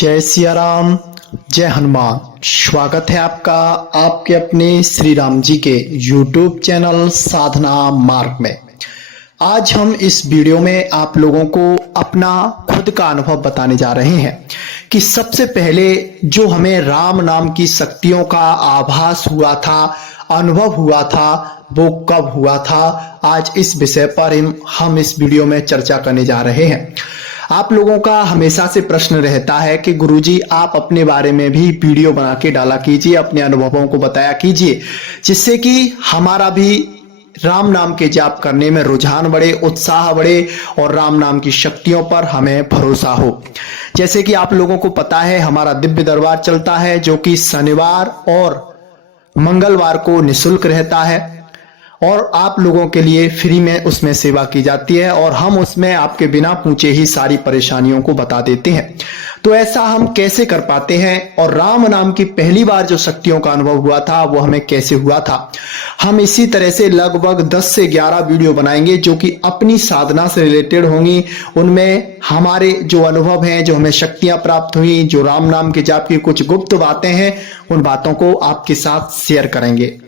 जय सिया राम, जय हनुमान। स्वागत है आपका आपके अपने श्री राम जी के YouTube चैनल साधना मार्ग में। आज हम इस वीडियो में आप लोगों को अपना खुद का अनुभव बताने जा रहे हैं कि सबसे पहले जो हमें राम नाम की शक्तियों का आभास हुआ था, अनुभव हुआ था, वो कब हुआ था। आज इस विषय पर हम इस वीडियो में चर्चा करने जा रहे हैं। आप लोगों का हमेशा से प्रश्न रहता है कि गुरुजी आप अपने बारे में भी वीडियो बना के डाला कीजिए, अपने अनुभवों को बताया कीजिए, जिससे कि हमारा भी राम नाम के जाप करने में रुझान बढ़े, उत्साह बढ़े और राम नाम की शक्तियों पर हमें भरोसा हो। जैसे कि आप लोगों को पता है हमारा दिव्य दरबार चलता है, जो कि शनिवार और मंगलवार को निःशुल्क रहता है और आप लोगों के लिए फ्री में उसमें सेवा की जाती है और हम उसमें आपके बिना पूछे ही सारी परेशानियों को बता देते हैं। तो ऐसा हम कैसे कर पाते हैं और राम नाम की पहली बार जो शक्तियों का अनुभव हुआ था वो हमें कैसे हुआ था, हम इसी तरह से लगभग 10 से 11 वीडियो बनाएंगे जो कि अपनी साधना से रिलेटेड होंगी। उनमें हमारे जो अनुभव हैं, जो हमें शक्तियां प्राप्त हुई, जो राम नाम के जाप की कुछ गुप्त बातें हैं, उन बातों को आपके साथ शेयर करेंगे।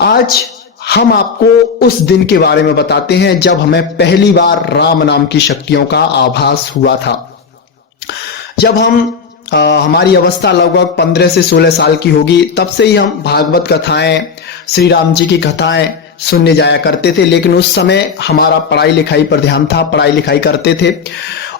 आज हम आपको उस दिन के बारे में बताते हैं जब हमें पहली बार राम नाम की शक्तियों का आभास हुआ था। जब हमारी अवस्था लगभग 15 से 16 साल की होगी, तब से ही हम भागवत कथाएं, श्री राम जी की कथाएं सुनने जाया करते थे। लेकिन उस समय हमारा पढ़ाई लिखाई पर ध्यान था, पढ़ाई लिखाई करते थे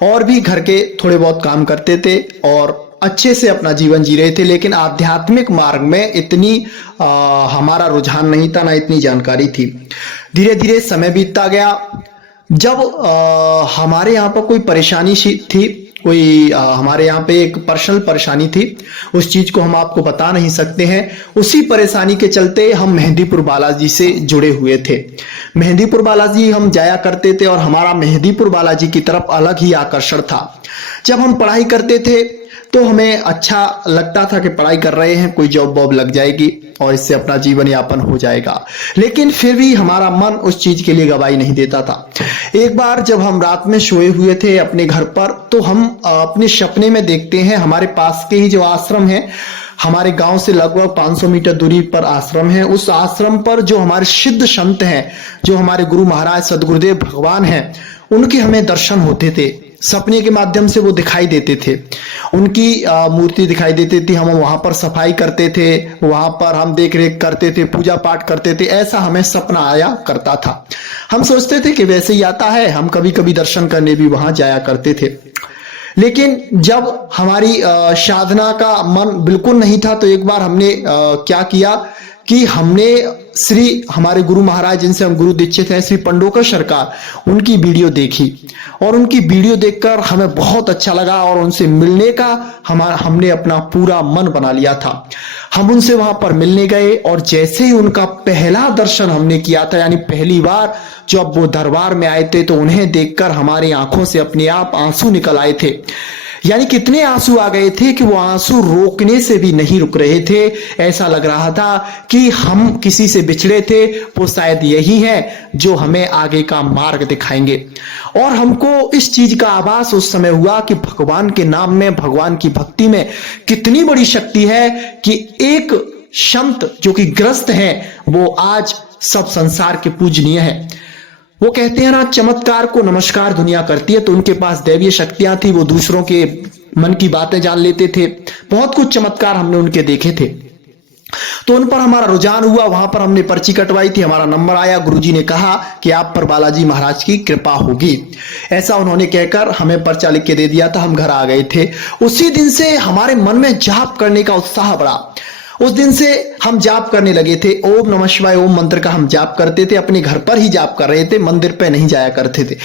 और भी घर के थोड़े बहुत काम करते थे और अच्छे से अपना जीवन जी रहे थे। लेकिन आध्यात्मिक मार्ग में इतनी हमारा रुझान नहीं था, ना इतनी जानकारी थी। धीरे धीरे समय बीतता गया। जब हमारे यहाँ पर कोई परेशानी थी, कोई हमारे यहाँ पे एक पर्सनल परेशानी थी, उस चीज को हम आपको बता नहीं सकते हैं। उसी परेशानी के चलते हम मेहंदीपुर बालाजी से जुड़े हुए थे। मेहंदीपुर बालाजी हम जाया करते थे और हमारा मेहंदीपुर बालाजी की तरफ अलग ही आकर्षण था। जब हम पढ़ाई करते थे तो हमें अच्छा लगता था कि पढ़ाई कर रहे हैं, कोई जॉब वॉब लग जाएगी और इससे अपना जीवन यापन हो जाएगा। लेकिन फिर भी हमारा मन उस चीज के लिए गवाही नहीं देता था। एक बार जब हम रात में सोए हुए थे अपने घर पर, तो हम अपने सपने में देखते हैं हमारे पास के ही जो आश्रम है, हमारे गांव से लगभग 500 मीटर दूरी पर आश्रम है। उस आश्रम पर जो हमारे सिद्ध संत हैं, जो हमारे गुरु महाराज सदगुरुदेव भगवान हैं, उनके हमें दर्शन होते थे। सपने के माध्यम से वो दिखाई देते थे, उनकी मूर्ति दिखाई देती थी। हम वहां पर सफाई करते थे, वहां पर हम देख रेख करते थे, पूजा पाठ करते थे। ऐसा हमें सपना आया करता था। हम सोचते थे कि वैसे ही आता है, हम कभी कभी दर्शन करने भी वहां जाया करते थे। लेकिन जब हमारी साधना का मन बिल्कुल नहीं था, तो एक बार हमने क्या किया कि हमने हमारे गुरु महाराज, जिनसे हम गुरु दीक्षित हैं, श्री पंडोकर सरकार, उनकी वीडियो देखी और उनकी वीडियो देखकर हमें बहुत अच्छा लगा और उनसे मिलने का हमने अपना पूरा मन बना लिया था। हम उनसे वहां पर मिलने गए और जैसे ही उनका पहला दर्शन हमने किया था, यानी पहली बार जब वो दरबार में आए थे, तो उन्हें देखकर हमारी आंखों से अपने आप आंसू निकल आए थे। यानी कितने आंसू आ गए थे कि वो आंसू रोकने से भी नहीं रुक रहे थे। ऐसा लग रहा था कि हम किसी से बिछड़े थे, वो शायद यही है जो हमें आगे का मार्ग दिखाएंगे। और हमको इस चीज का आभास उस समय हुआ कि भगवान के नाम में, भगवान की भक्ति में कितनी बड़ी शक्ति है कि एक संत जो कि ग्रस्त हैं, वो आज सब संसार के पूजनीय है। वो कहते हैं ना, चमत्कार को नमस्कार दुनिया करती है। तो उनके पास दैवीय शक्तियां थी, वो दूसरों के मन की बातें जान लेते थे। बहुत कुछ चमत्कार हमने उनके देखे थे। तो उन पर हमारा रुझान हुआ। वहां पर हमने पर्ची कटवाई थी, हमारा नंबर आया। गुरुजी ने कहा कि आप पर बालाजी महाराज की कृपा होगी। ऐसा उन्होंने कहकर हमें पर्चा लिख के दे दिया था। हम घर आ गए थे। उसी दिन से हमारे मन में जाप करने का उत्साह बढ़ा। उस दिन से हम जाप करने लगे थे। ओम नमः शिवाय ओम मंत्र का हम जाप करते थे। अपने घर पर ही जाप कर रहे थे, मंदिर पे नहीं जाया करते थे।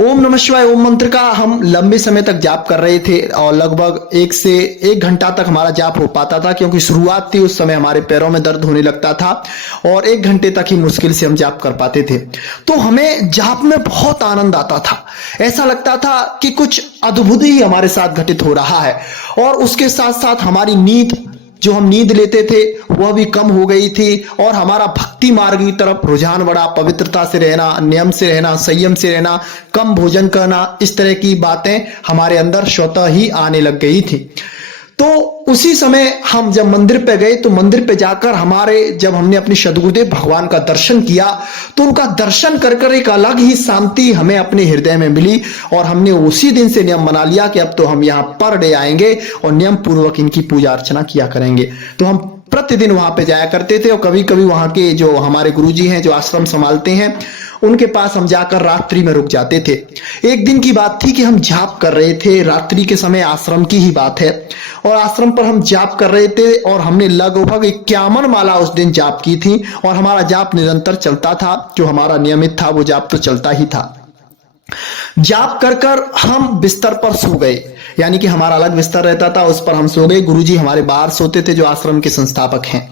ओम नमः शिवाय ओम मंत्र का हम लंबे समय तक जाप कर रहे थे और लगभग 1 से 1 घंटा तक हमारा जाप हो पाता था, क्योंकि शुरुआत थी, उस समय हमारे पैरों में दर्द होने लगता था और 1 घंटे तक ही मुश्किल से हम जाप कर पाते थे। तो हमें जाप में बहुत आनंद आता था। ऐसा लगता था कि कुछ अद्भुत ही हमारे साथ घटित हो रहा है और उसके साथ साथ हमारी नींद जो हम नींद लेते थे वह भी कम हो गई थी, और हमारा भक्ति मार्ग की तरफ रुझान बढ़ा। पवित्रता से रहना, नियम से रहना, संयम से रहना, कम भोजन करना, इस तरह की बातें हमारे अंदर स्वतः ही आने लग गई थी। तो उसी समय हम जब मंदिर पे गए तो मंदिर पे जाकर जब हमने अपने सद्गुरुदेव भगवान का दर्शन किया तो उनका दर्शन कर कर एक अलग ही शांति हमें अपने हृदय में मिली, और हमने उसी दिन से नियम बना लिया कि अब तो हम यहाँ पर डे आएंगे और नियम पूर्वक इनकी पूजा अर्चना किया करेंगे। तो हम प्रतिदिन वहां पे जाया करते थे, और कभी कभी वहां के जो हमारे गुरुजी हैं जो आश्रम संभालते हैं उनके पास हम जाकर रात्रि में रुक जाते थे। एक दिन की बात थी कि हम जाप कर रहे थे, रात्रि के समय, आश्रम की ही बात है, और आश्रम पर हम जाप कर रहे थे और हमने लगभग 51 माला उस दिन जाप की थी, और हमारा जाप निरंतर चलता था। जो हमारा नियमित था वो जाप तो चलता ही था। जाप कर कर हम बिस्तर पर सो गए, यानी कि हमारा अलग बिस्तर रहता था, उस पर हम सो गए। गुरुजी हमारे बाहर सोते थे जो आश्रम के संस्थापक हैं।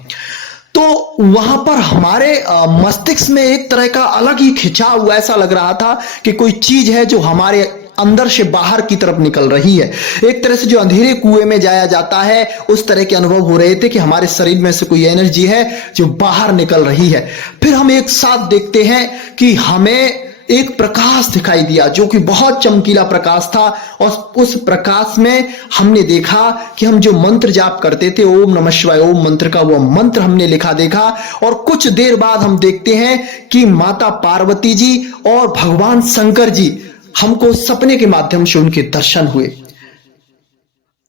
तो वहां पर हमारे मस्तिष्क में एक तरह का अलग ही खिंचाव, ऐसा लग रहा था कि कोई चीज है जो हमारे अंदर से बाहर की तरफ निकल रही है। एक तरह से जो अंधेरे कुएं में जाया जाता है उस तरह के अनुभव हो रहे थे कि हमारे शरीर में से कोई एनर्जी है जो बाहर निकल रही है। फिर हम एक साथ देखते हैं कि हमें एक प्रकाश दिखाई दिया जो कि बहुत चमकीला प्रकाश था, और उस प्रकाश में हमने देखा कि हम जो मंत्र जाप करते थे, ओम नमः शिवाय ओम मंत्र का, वो मंत्र हमने लिखा देखा। और कुछ देर बाद हम देखते हैं कि माता पार्वती जी और भगवान शंकर जी हमको सपने के माध्यम से उनके दर्शन हुए।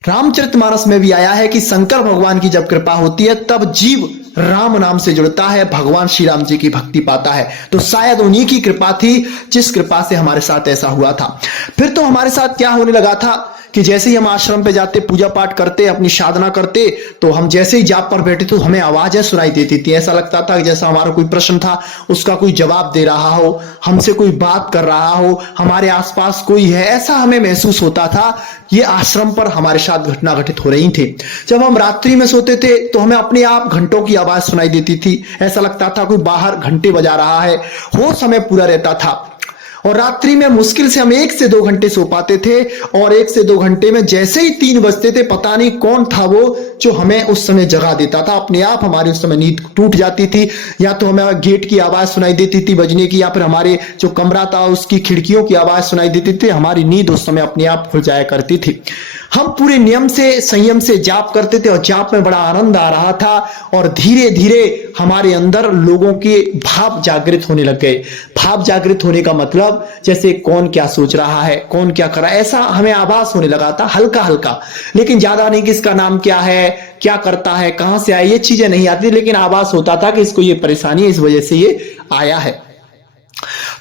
रामचरितमानस में भी आया है कि शंकर भगवान की जब कृपा होती है तब जीव राम नाम से जुड़ता है, भगवान श्री राम जी की भक्ति पाता है। तो शायद उन्हीं की कृपा थी जिस कृपा से हमारे साथ ऐसा हुआ था। फिर तो हमारे साथ क्या होने लगा था कि जैसे ही हम आश्रम पे जाते, पूजा पाठ करते, अपनी साधना करते, तो हम जैसे ही जाप पर बैठे तो हमें आवाजें सुनाई देती थी। ऐसा लगता था कि जैसा हमारा कोई प्रश्न था उसका कोई जवाब दे रहा हो, हमसे कोई बात कर रहा हो, हमारे आसपास कोई है, ऐसा हमें महसूस होता था। ये आश्रम पर हमारे साथ घटना घटित हो रही थी। जब हम रात्रि में सोते थे तो हमें अपने आप घंटों की आवाज सुनाई देती थी। ऐसा लगता था कोई बाहर घंटे बजा रहा है, होश हमें पूरा रहता था। और रात्रि में मुश्किल से हम 1 से 2 घंटे सो पाते थे, और 1 से 2 घंटे में जैसे ही 3 बजते थे पता नहीं कौन था वो जो हमें उस समय जगा देता था। अपने आप हमारी उस समय नींद टूट जाती थी, या तो हमें गेट की आवाज सुनाई देती थी बजने की, या फिर हमारे जो कमरा था उसकी खिड़कियों की आवाज सुनाई देती थी। हमारी नींद उस समय अपने आप खुल जाया करती थी। हम पूरे नियम से, संयम से जाप करते थे, और जाप में बड़ा आनंद आ रहा था, और धीरे धीरे हमारे अंदर लोगों के भाव जागृत होने लग गए। भाव जागृत होने का मतलब जैसे कौन क्या सोच रहा है, कौन क्या कर रहा है, ऐसा हमें आभास होने लगा था, हल्का हल्का, लेकिन ज्यादा नहीं कि इसका नाम क्या है, क्या करता है, कहां से आया, ये चीजें नहीं आती, लेकिन आभास होता था कि इसको ये परेशानी है, इस वजह से ये आया है।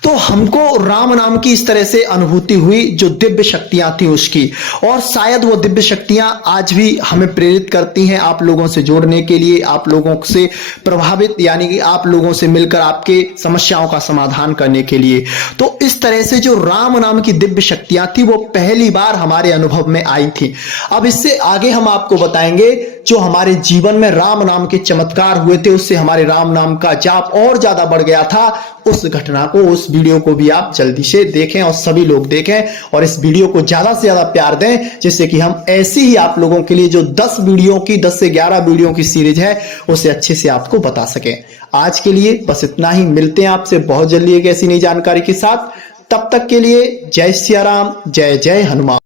तो हमको राम नाम की इस तरह से अनुभूति हुई, जो दिव्य शक्तियां थी उसकी, और शायद वो दिव्य शक्तियां आज भी हमें प्रेरित करती हैं आप लोगों से जोड़ने के लिए, आप लोगों से प्रभावित, यानी कि आप लोगों से मिलकर आपके समस्याओं का समाधान करने के लिए। तो इस तरह से जो राम नाम की दिव्य शक्तियां थी वो पहली बार हमारे अनुभव में आई थी। अब इससे आगे हम आपको बताएंगे जो हमारे जीवन में राम नाम के चमत्कार हुए थे, उससे हमारे राम नाम का जाप और ज्यादा बढ़ गया था। उस घटना को, उस वीडियो को भी आप जल्दी से देखें और सभी लोग देखें, और इस वीडियो को ज्यादा से ज्यादा प्यार दें, जिससे कि हम ऐसी ही आप लोगों के लिए जो 10 वीडियो की, 10 से 11 वीडियो की सीरीज है उसे अच्छे से आपको बता सकें। आज के लिए बस इतना ही, मिलते हैं आपसे बहुत जल्दी एक ऐसी नई जानकारी के साथ। तब तक के लिए जय सिया राम, जय जय हनुमान।